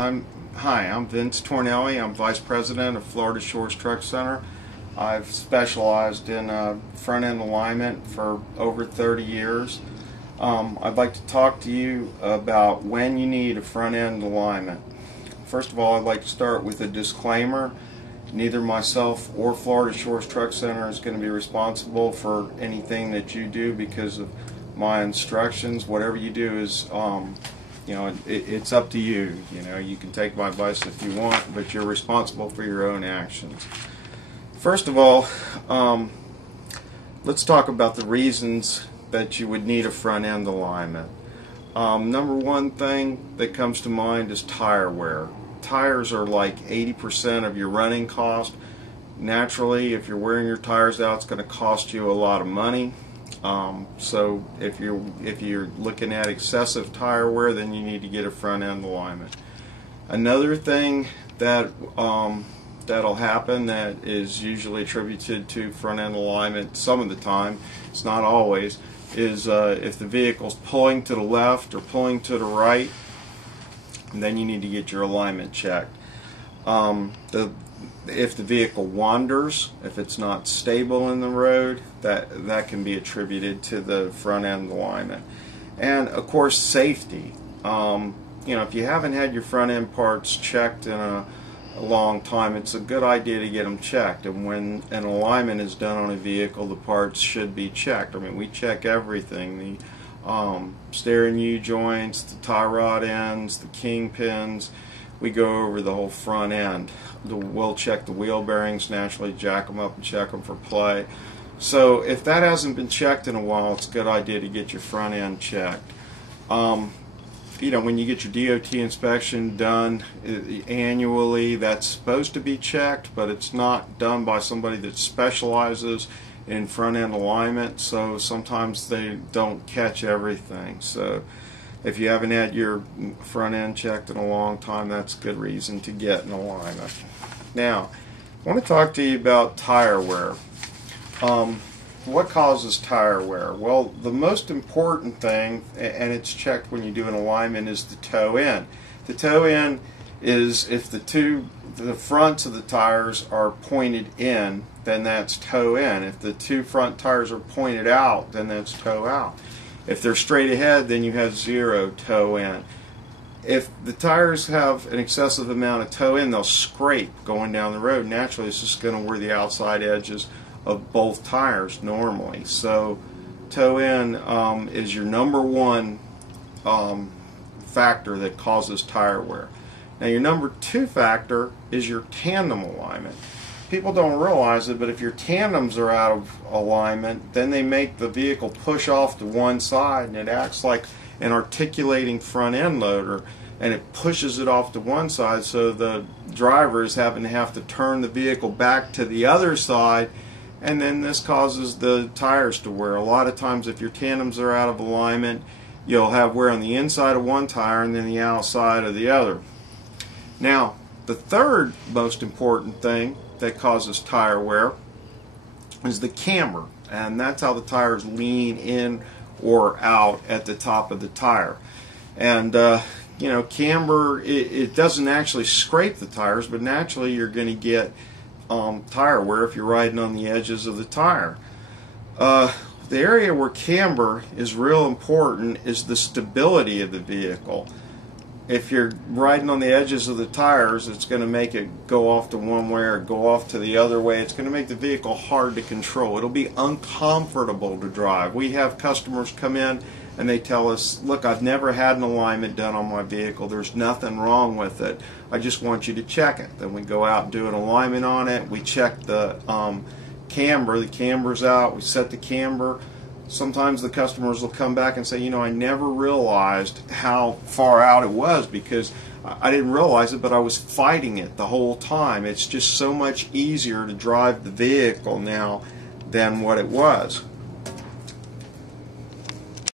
I'm Vince Tornelli. I'm Vice President of Florida Shores Truck Center. I've specialized in front end alignment for over 30 years. I'd like to talk to you about when you need a front end alignment. First of all, I'd like to start with a disclaimer. Neither myself or Florida Shores Truck Center is going to be responsible for anything that you do because of my instructions. Whatever you do is it's up to you. You can take my advice if you want, but you're responsible for your own actions. First of all, let's talk about the reasons that you would need a front end alignment. Number one thing that comes to mind is tire wear. Tires are like 80% of your running cost. Naturally, if you're wearing your tires out, it's going to cost you a lot of money. So if you're looking at excessive tire wear, then you need to get a front end alignment. Another thing that that'll happen that is usually attributed to front end alignment some of the time, it's not always, is if the vehicle's pulling to the left or pulling to the right, then you need to get your alignment checked. If the vehicle wanders, if it's not stable in the road, that can be attributed to the front end alignment. And of course, safety. If you haven't had your front end parts checked in a long time, it's a good idea to get them checked. And when an alignment is done on a vehicle, the parts should be checked. I mean, we check everything: the steering U-joints, the tie rod ends, the kingpins. We go over the whole front end. We'll check the wheel bearings, naturally jack them up and check them for play. So if that hasn't been checked in a while, it's a good idea to get your front end checked. When you get your DOT inspection done annually, that's supposed to be checked, but it's not done by somebody that specializes in front end alignment, so sometimes they don't catch everything. So if you haven't had your front end checked in a long time, that's a good reason to get an alignment. Now, I want to talk to you about tire wear. What causes tire wear? Well, the most important thing, and it's checked when you do an alignment, is the toe end. The toe end is if the fronts of the tires are pointed in, then that's toe in. If the two front tires are pointed out, then that's toe out. If they're straight ahead, then you have zero toe in. If the tires have an excessive amount of toe in, they'll scrape going down the road. Naturally, it's just going to wear the outside edges of both tires normally. So toe in is your number one factor that causes tire wear. Now your number two factor is your tandem alignment. People don't realize it, but if your tandems are out of alignment, then they make the vehicle push off to one side, and it acts like an articulating front end loader, and it pushes it off to one side, so the driver is having to have to turn the vehicle back to the other side, and then this causes the tires to wear. A lot of times if your tandems are out of alignment, you'll have wear on the inside of one tire and then the outside of the other. Now, the third most important thing that causes tire wear is the camber, and that's how the tires lean in or out at the top of the tire. And camber, it doesn't actually scrape the tires, but naturally you're going to get tire wear if you're riding on the edges of the tire. The area where camber is real important is the stability of the vehicle. If you're riding on the edges of the tires, it's going to make it go off to one way or go off to the other way. It's going to make the vehicle hard to control. It'll be uncomfortable to drive. We have customers come in and they tell us, look, I've never had an alignment done on my vehicle. There's nothing wrong with it. I just want you to check it. Then we go out and do an alignment on it. We check the camber. The camber's out. We set the camber. Sometimes the customers will come back and say, I never realized how far out it was because I didn't realize it, but I was fighting it the whole time. It's just so much easier to drive the vehicle now than what it was.